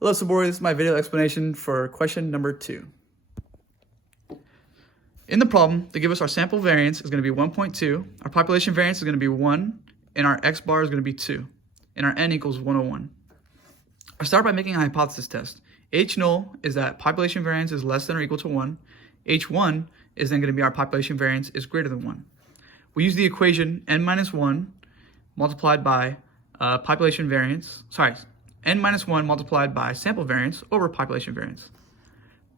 Hello, Sabori. This is my video explanation for question number 2. In the problem, they give us our sample variance is going to be 1.2, our population variance is going to be 1, and our x bar is going to be 2, and our n equals 101. I'll start by making a hypothesis test. H null is that population variance is less than or equal to 1. H1 is then going to be our population variance is greater than 1. We use the equation n minus 1 multiplied by population variance, n minus 1 multiplied by sample variance over population variance.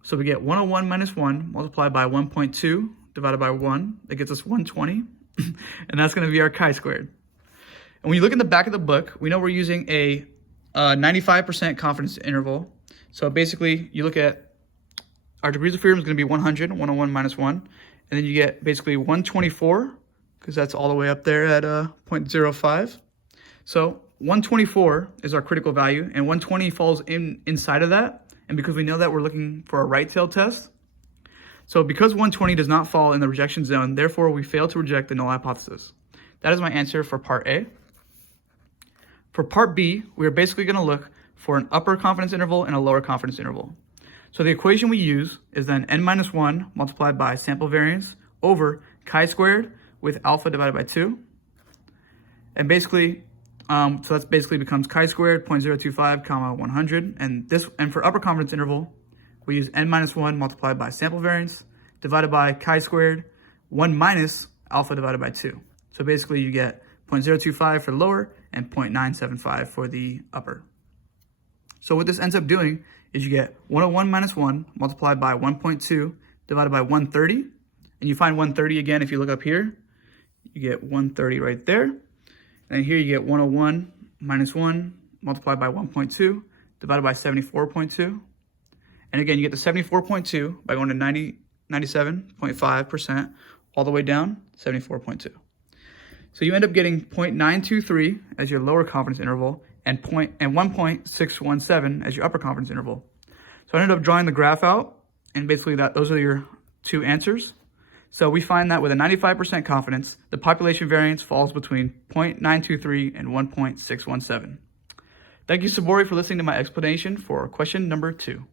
So we get 101 minus 1 multiplied by 1.2 divided by 1. That gets us 120, and that's going to be our chi-squared. And when you look in the back of the book, we know we're using a 95% confidence interval. So basically, you look at our degrees of freedom is going to be 100, 101 minus 1. And then you get basically 124, because that's all the way up there at 0.05. So 124 is our critical value, and 120 falls inside of that. And because we know that we're looking for a right-tail test, so because 120 does not fall in the rejection zone, therefore we fail to reject the null hypothesis. That is my answer for part A. For part B, we are basically going to look for an upper confidence interval and a lower confidence interval. So the equation we use is then n minus 1 multiplied by sample variance over chi-squared with alpha divided by 2. And basically, so that basically becomes chi-squared 0.025 comma 100. And for upper confidence interval, we use n minus 1 multiplied by sample variance divided by chi-squared 1 minus alpha divided by 2. So basically you get 0.025 for lower and 0.975 for the upper. So what this ends up doing is you get 101 minus 1 multiplied by 1.2 divided by 130. And you find 130 again if you look up here. You get 130 right there. And here you get 101 minus 1 multiplied by 1.2 divided by 74.2. And again, you get the 74.2 by going to 97.5% all the way down, 74.2. So you end up getting 0.923 as your lower confidence interval and 1.617 as your upper confidence interval. So I ended up drawing the graph out, and basically those are your two answers. So we find that with a 95% confidence, the population variance falls between 0.923 and 1.617. Thank you, Sabori, for listening to my explanation for question number 2.